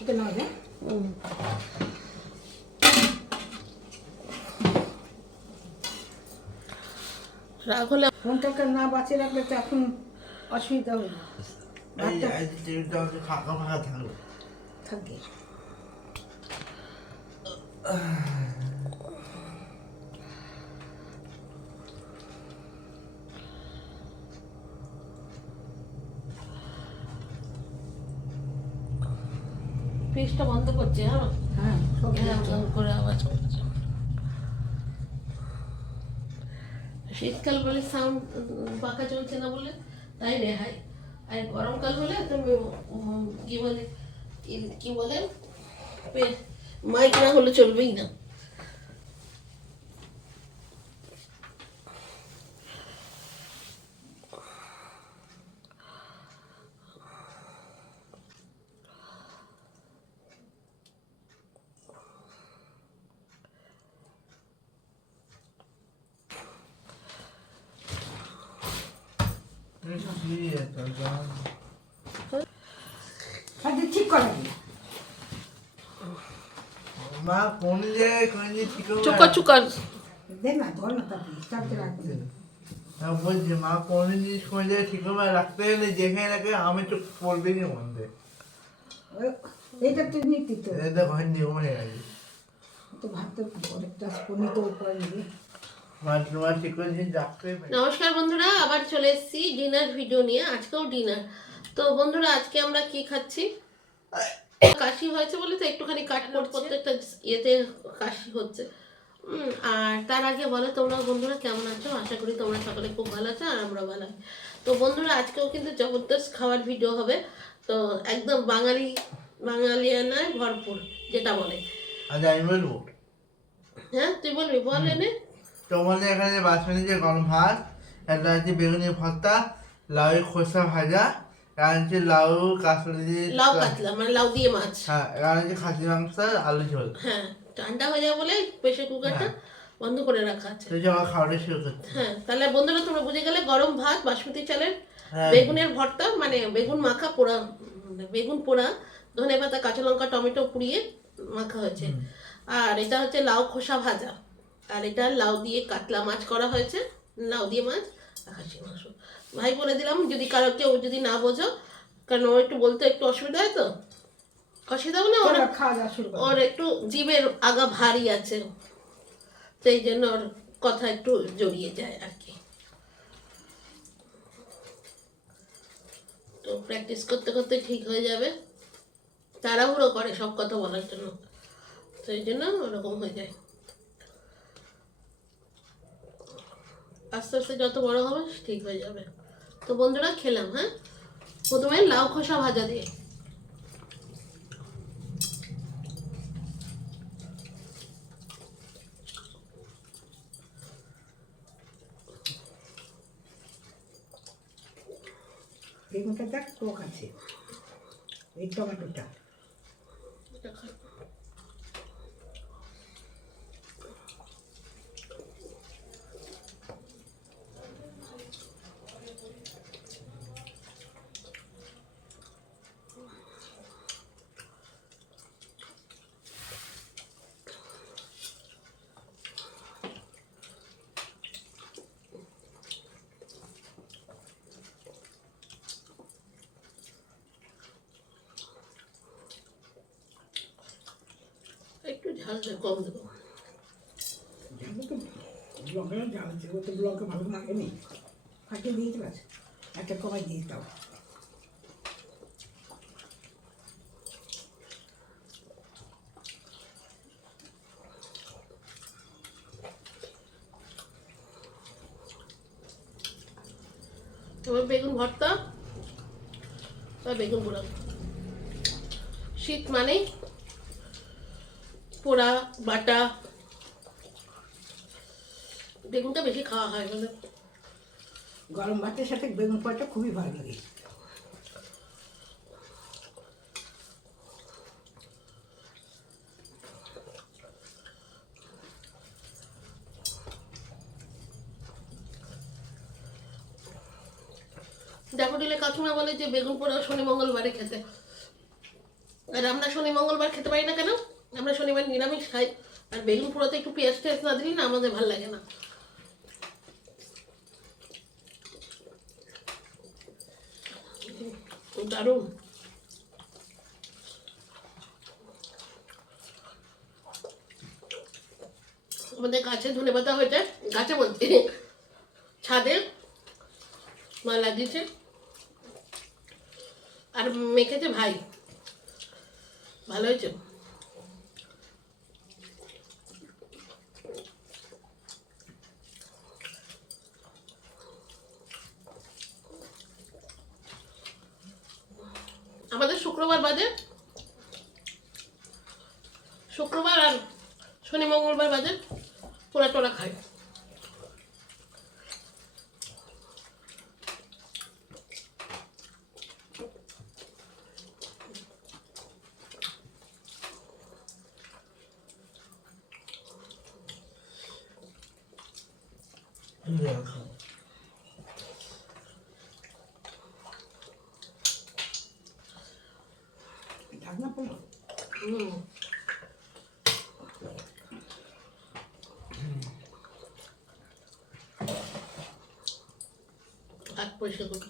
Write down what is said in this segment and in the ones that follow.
এটা নাও রে। রাগ হলে ফোনটাকে না বাঁচিয়ে রাখলে তো এখন অসুবিধা হবে না। ভাতটা ফাঁকা ফাঁকা থাকবে। থাকবে। ফ্রিজটা বন্ধ করছে, হ্যাঁ হ্যাঁ, সব ঘ্যাম করে আওয়াজ করছে। শীতকাল বলে সাউন্ড পাখা চলছে না বলে তাই রেহাই, আর গরমকাল হলে তুমি কি বলে মাইক না হলে চলবেই না। আচ্ছা, ঠিক করা গেল। মা কোন জায়গায় কোনদিন ঠিক চুকার চুকার দে না, ধর না, তারপরে চাপতে রাখবে। বলছি মা কোন জিনিস কোন জায়গায় ঠিক রাখতে গেলে যেখানে রাখে আমি তো পড়বেই না মধ্যে। এইটা তুই নিতি তো। এটা ঘর নিয়ম হয়ে গেছে। তো ভাত তো অনেকটা পনির তো উপরে নিবি। মা ঠিক করে জিনিস রাখতেই পারে। নমস্কার বন্ধুরা, আবার চলে এসেছি ডিনার ভিডিও নিয়ে। আজকেও ডিনার। তো বন্ধুরা, আজকে আমরা কি খাচ্ছি? কাশি হয়েছে বলে তো একটুখানি কাট করতে, প্রত্যেকটা ইয়েতে কাশি হচ্ছে। আর তার আগে বলো তোমরা বন্ধুরা কেমন আছো? আশা করি তোমরা সকলে খুব ভালো আছো, আর আমরা ভালো আছি। তো বন্ধুরা, আজকেও কিন্তু জবরদস্ত খাওয়ার ভিডিও হবে। তো একদম বাঙালিয়ানায় ভরপুর, যেটা বলে। আজ আমি বলবো হ্যাঁ, তুই বলবি, বল এনে। তোমাদের এখানে বাসনে যে গরম ভাত, একটা আছে বেগুনি ভর্তা, লাউ খোসা ভাজা, আর হচ্ছে লাউ কাঁচড়ি দিয়ে লাউ কাতলা মানে লাউ দিয়ে মাছ। হ্যাঁ, আর হচ্ছে খাসি মাংস আর আলু ঝোল। হ্যাঁ, ঠান্ডা হয়ে যাবে বলে প্রেসার কুকারটা বন্ধ করে রাখা আছে। তো যে আমার খাওয়াটা শুরু করছে। হ্যাঁ, তাহলে বন্ধুরা তোমরা বুঝে গেলে, গরম ভাত, বাসমতি চালের হ্যাঁ। বেগুনের ভর্তা, মানে বেগুন মাখা পোড়া, বেগুন পোড়া, ধনেপাতা, কাঁচা লঙ্কা, টমেটো পুড়িয়ে মাখা হয়েছে। আর এটা হচ্ছে লাউ খোসা ভাজা, আর এটা লাউ দিয়ে কাতলা মাছ করা হয়েছে, লাউ দিয়ে মাছ আর খাসির মাংস। ভাই বলে দিলাম, যদি কারো কেউ যদি না বোঝো, কারণ ও একটু বলতে একটু অসুবিধা হয়, তো অসুবিধা হবে না, ওর চলো, খাওয়া দাওয়া শুরু করো। ওর একটু জিভের আগা ভারী আছে, সেই জন্য ওর কথা একটু জড়িয়ে যায় আর কি। তো প্র্যাকটিস করতে করতে ঠিক হয়ে যাবে। তাড়াহুড়ো করে সব কথা বলার জন্য, সেই জন্য ওরকম হয়ে যায়। আস্তে আস্তে যত বড় হবে ঠিক হয়ে যাবে। তো বন্ধুরা, খেলাম। হ্যাঁ, প্রথমে লাউ খোসা ভাজা দিয়ে। বেগুনটা দেখ, টক আছে। এই টমেটোটা এটা খা। একটু ঝালটা কম দেবো। জানো তো, লঙ্কা ঝাল আছে, ও তো লঙ্কা ভালো মাখেনি, ফাঁকে দিয়ে দিল, একটা কমাই দিয়ে দাও। এবার বেগুন ভর্তা বা বেগুন পোড়া। শীত মানে পোড়া বাটা বেগুনটা বেশি খাওয়া হয় বলে। গরম ভাতের সাথে বেগুন পোড়াটা খুবই ভালো লাগে। ড্যাফোডিলে কাকিমা বলে যে বেগুন পোড়া শনি মঙ্গলবারে খেতে, আর আমরা শনি মঙ্গলবার খেতে পারি না কেন? আমরা শনিবার নিরামিষ খাই, আর বেগুন পোড়াতে একটু পেঁয়াজ টেয়াজ না দিলে না আমাদের ভালো লাগে না। দারুণ। আমাদের গাছে ধনেপাতা হয়েছে, গাছে বলতে ছাদে মা লাগিয়েছে, আর মেখেছে ভাই, ভালো হয়েছে। আমাদের শুক্রবার বাদে, শুক্রবার আর শনি মঙ্গলবার বাদে পোড়া টোড়া খাই। ঢাকনা পড়লো। হুম। হাত পয়সা করি।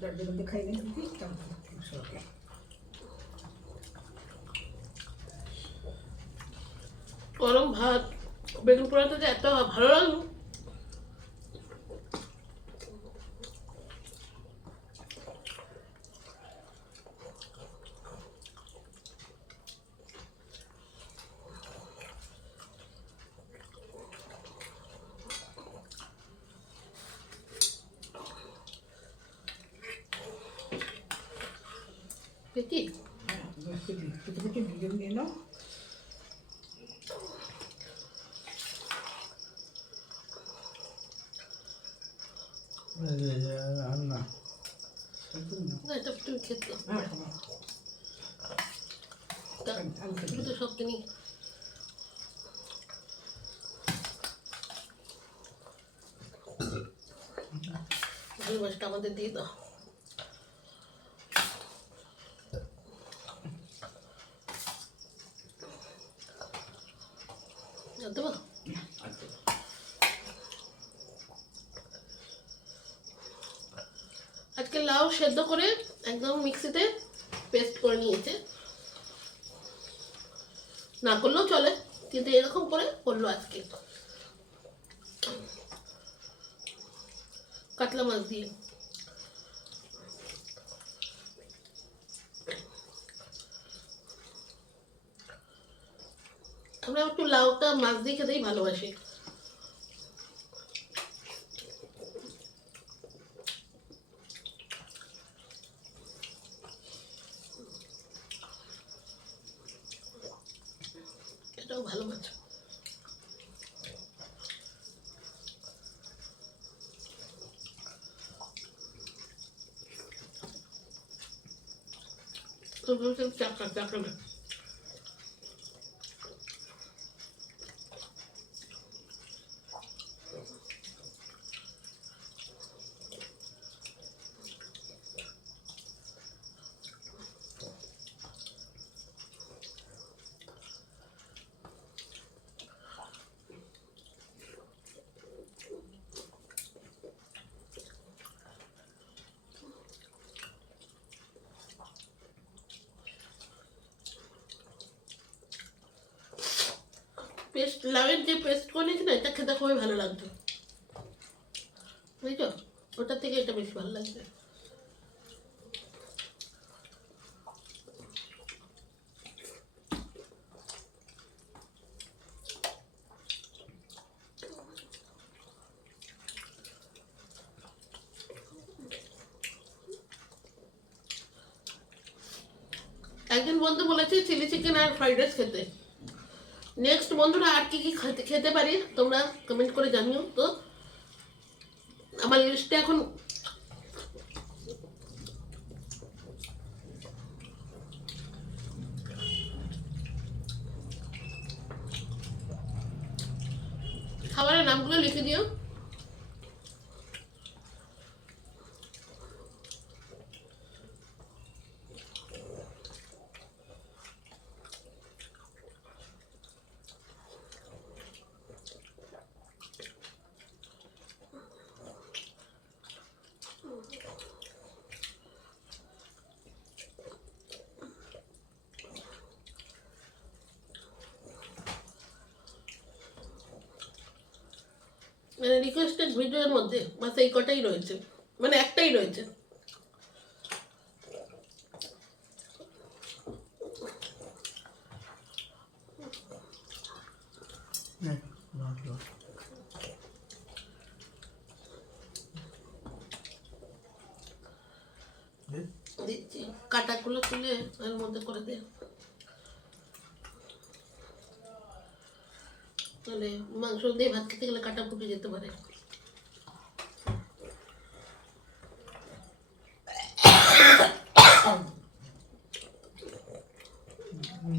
দরজা বন্ধ খাই না দিদি, তারপর সরকার গরম ভাত বেগুন পোড়াতে যে এত ভালো লাগলো। দেখি কিছু ভিডিও নিয়ে নাও। রান্না না, এটা তুমি খেতে হ্যাঁ খাবো। তুমি তো সব দিনই ভালোবাসটা আমাদের দিয়ে দাও। দেবো আজকে লাউ সেদ্ধ করে একদম মিক্সিতে পেস্ট করে নিয়েছে, না করলেও চলে কিন্তু এরকম করে করলো আজকে কাতলা মাছ দিয়ে। আমরা একটু লাউটা মাছ দিয়ে খেতেই ভালোবাসি। এটাও ভালো মাছ। চাকা চাকা না পেস্ট, লাউয়ের যে পেস্ট করে নিয়েছি না, এটা খেতে খুবই ভালো লাগতো, বুঝছো? ওটার থেকে এটা বেশি ভালো লাগছে। একজন বন্ধু বলেছে চিলি চিকেন আর ফ্রাইড রাইস খেতে। নেক্সট বন্ধুরা আর কি কি খেতে পারি তোমরা কমেন্ট করে জানিও তো। আমার লিস্টে এখন খাবারের নামগুলো লিখে দিও। মানে রিকোয়েস্টেড ভিডিওর মধ্যে বাস এই কটাই রয়েছে, মানে একটাই রয়েছে। নে, নাও, নাও। দে। দিচ্ছি, কাটাগুলো তুলে এর মধ্যে করে দে, তাহলে মাংস দিয়ে ভাত খেতে গেলে কাটা ফুটে যেতে পারে।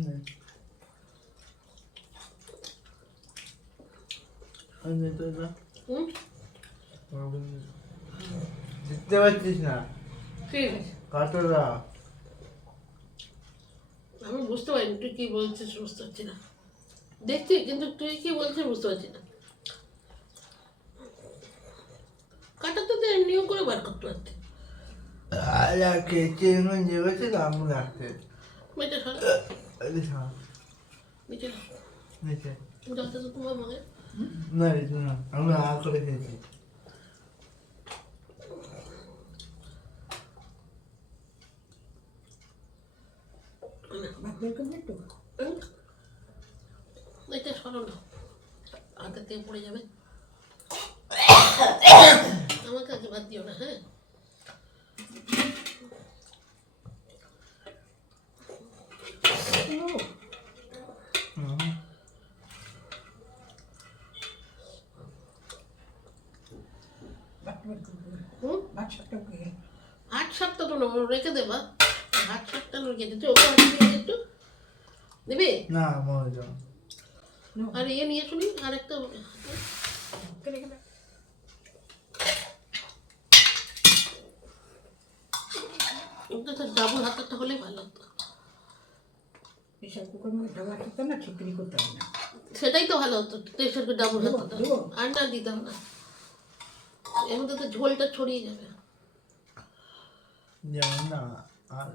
নে। আর নে তো না। হুম, দেখতে পাচ্ছিস না ঠিক আছে। কাটোরা আমি বুঝতে পারিনি তুই কি বলছিস, বুঝতে পারছি না। দেখছি কিন্তু তুই কি বলছিস বুঝতে পারছি না। কাটা তো তুই এমনিও করে বার করতে পারতি। কেচে এখন যেগুলো দাম রাখতে মেটে সর, হ্যাঁ নিচে নিচে জলটা তো তোমার মাগে। না রে না আমি আ করে খেয়েছি ভাত বের করবে একটু? এটা সরো না, হাতের থেকে পড়ে যাবে। আমাকে আগে ভাত দিও না, হ্যাঁ? ও, ভাত বের করবে। হুম, ভাত সাতটাকে হাট সাতটা তো নেবো, রেখে দেবা। হাট সাতটা রেখে দিচ্ছি, ওকে হাত দিয়ে একটু দেবে। না মরে যাও আর ইয়ে নিয়ে শুনি আরেকটা, রেখে দাও। ডাবল হাতেরটা হলেই ভালো হতো। প্রেশার কুকার মধ্যে ঢাকা করতে না, ঠিকরি করতে হবে না। সেটাই তো ভালো হতো, প্রেশার করে ডাবল দেবো, হাতটা। দেবো। আর না দিতাম না, এর মধ্যে তো ঝোলটা ছড়িয়ে যাবে। যেমন না আর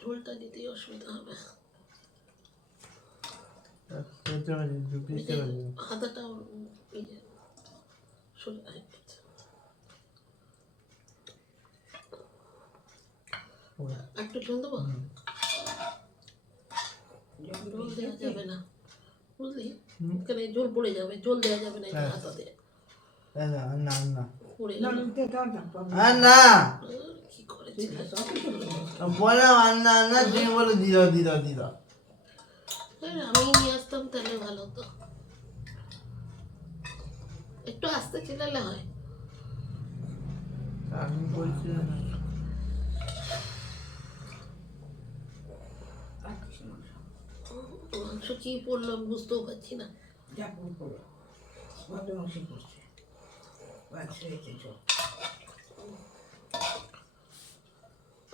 ঝোলটা দিতেই অসুবিধা হবে। ঢুকিতে পারি হাতাটা এই যে সরে আসছে। আর একটু ঝোল দেবো, ঝোল দেওয়া যাবে না বুঝলি, এখানে ঝোল পড়ে যাবে, ঝোল দেওয়া যাবে না এটা হাতাতে না না পড়ে না, যাবে। দিতে দাও না, পাবো। আর না কি করেছিল, বললাম আর না না তুমি বলে দিল দিল দিল আমি নিয়ে আসতাম তাহলে ভালো হতো। একটু আস্তে চিল্লালে হয়। আমি বলছি না আর কিছু না। মাংস কি পড়লো আমি বুঝতেও পারছি না। যা করবো, ভাত মাংস করছে। ভাত ছেড়েছে চল।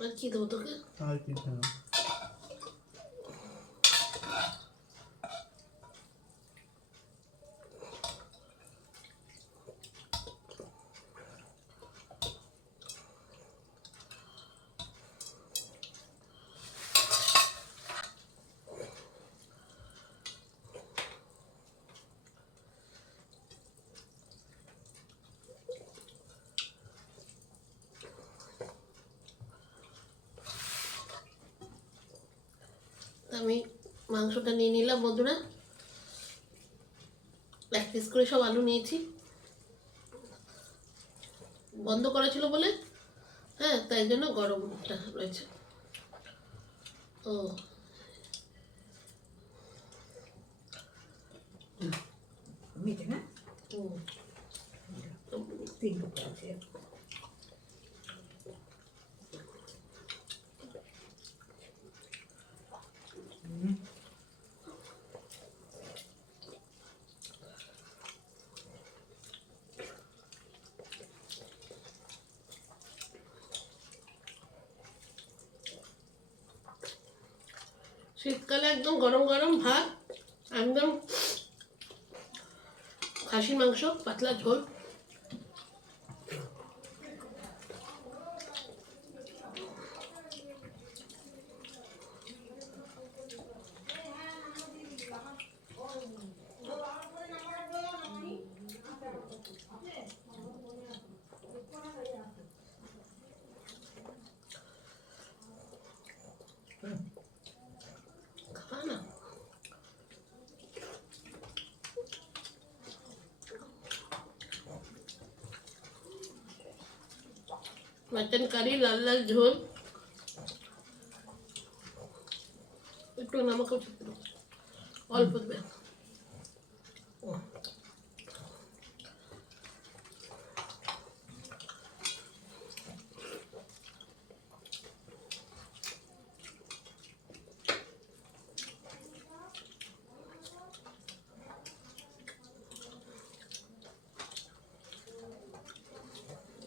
আর কি দেবো তোকে? আর কিছু না আমি মাংসটা নিয়ে নিলাম বন্ধুরা, এক পিস করে সব আলু নিয়েছি, বন্ধ করা ছিল বলে, হ্যাঁ তাই জন্য গরমটা রয়েছে। ও মিটে না, হুম, 3 টুকরো আছে। শীতকালে একদম গরম গরম ভাত, একদম খাসির মাংস পাতলা ঝোল, মাটন কারি, লাল লাল ঝোল, একটু নামক অল্প দেবে।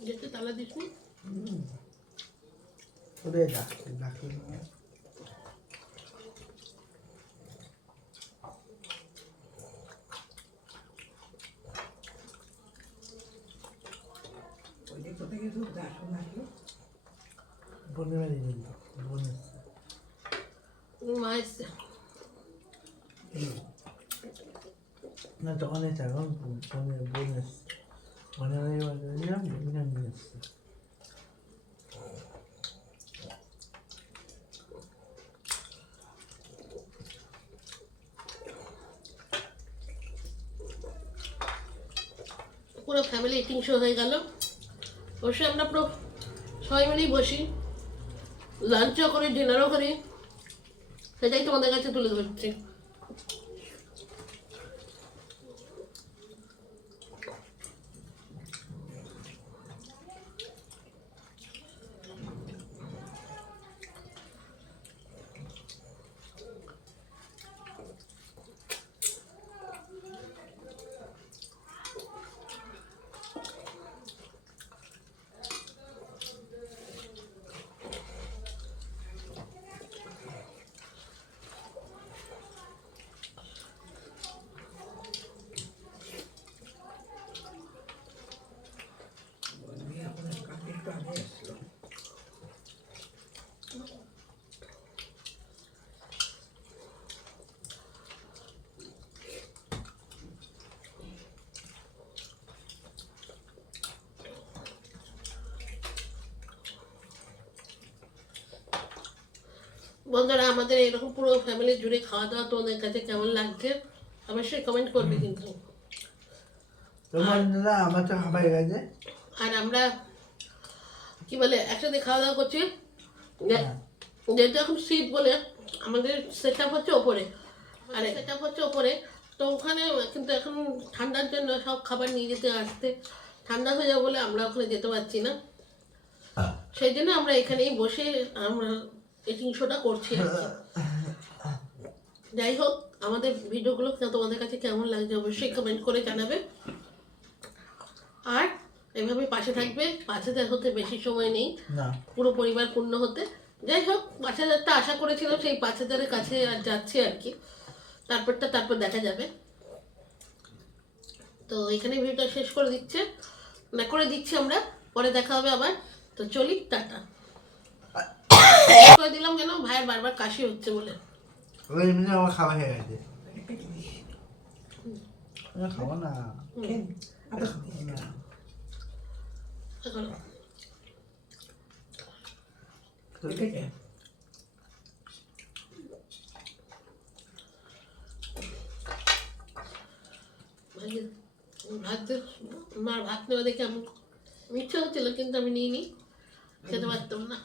যেতে তালা দিসনি? ওরে ডাকি ওই যে কোথায় গেছে আসুন আসলো বোনের বাড়ি কিন্তু বোন এসছে। মা এসছে। না তখন এসছে এখন বোন এসছে। বোনের বাড়ি নিলাম বোনকে নিয়ে এসছে। পুরো ফ্যামিলি ইটিং শো হয়ে গেল। অবশ্যই আমরা পুরো সবাই মিলেই বসি, লাঞ্চও করি, ডিনারও করি, সেটাই তোমাদের কাছে তুলে ধরছি। এখন কালকে একটু আগে এসলো। বন্ধুরা, আমাদের এরকম পুরো ফ্যামিলি জুড়ে খাওয়া দাওয়া তোমাদের কাছে কেমন লাগছে অবশ্যই কমেন্ট করবে কিন্তু। তোমার দাদা আমার তো খাবার গেছে। আর আমরা কি বলে একসাথে খাওয়া দাওয়া করছি, যেহেতু এখন শীত বলে আমাদের সেট আপ হচ্ছে ওপরে, আর সেট আপ হচ্ছে ওপরে, তো ওখানে কিন্তু এখন ঠান্ডার জন্য সব খাবার নিয়ে যেতে আসতে ঠান্ডা হয়ে যাবে বলে আমরা ওখানে যেতে পারছি না। সেই জন্য আমরা এখানেই বসে আমরা এটিং শোটা করছি আর কি। যাই হোক, আমাদের ভিডিওগুলো তোমাদের কাছে কেমন লাগছে অবশ্যই কমেন্ট করে জানাবে, আর এভাবে পাশে থাকবে। 5,000 হতে বেশি সময় নেই, না পুরো পরিবার পূর্ণ হতে। যাই হোক, 5,000টা আশা করেছিলাম, সেই 5,000-এর কাছে আর যাচ্ছে আর কি, তারপর দেখা যাবে। তো এখানে ভিডিওটা শেষ করে দিচ্ছি আমরা, পরে দেখা হবে আবার। তো চলি, টাটা। করে দিলাম কেন, ভাইয়ের বারবার কাশি হচ্ছে বলে। ওই এমনি আমার খাওয়া হয়ে গেছে। একটা জিনিস খাবো না খেন আবার না। এখন দেখেছে মার ভাত নেওয়া দেখে আমার ইচ্ছা হচ্ছিল, কিন্তু আমি নিইনি, খেতে পারতাম না।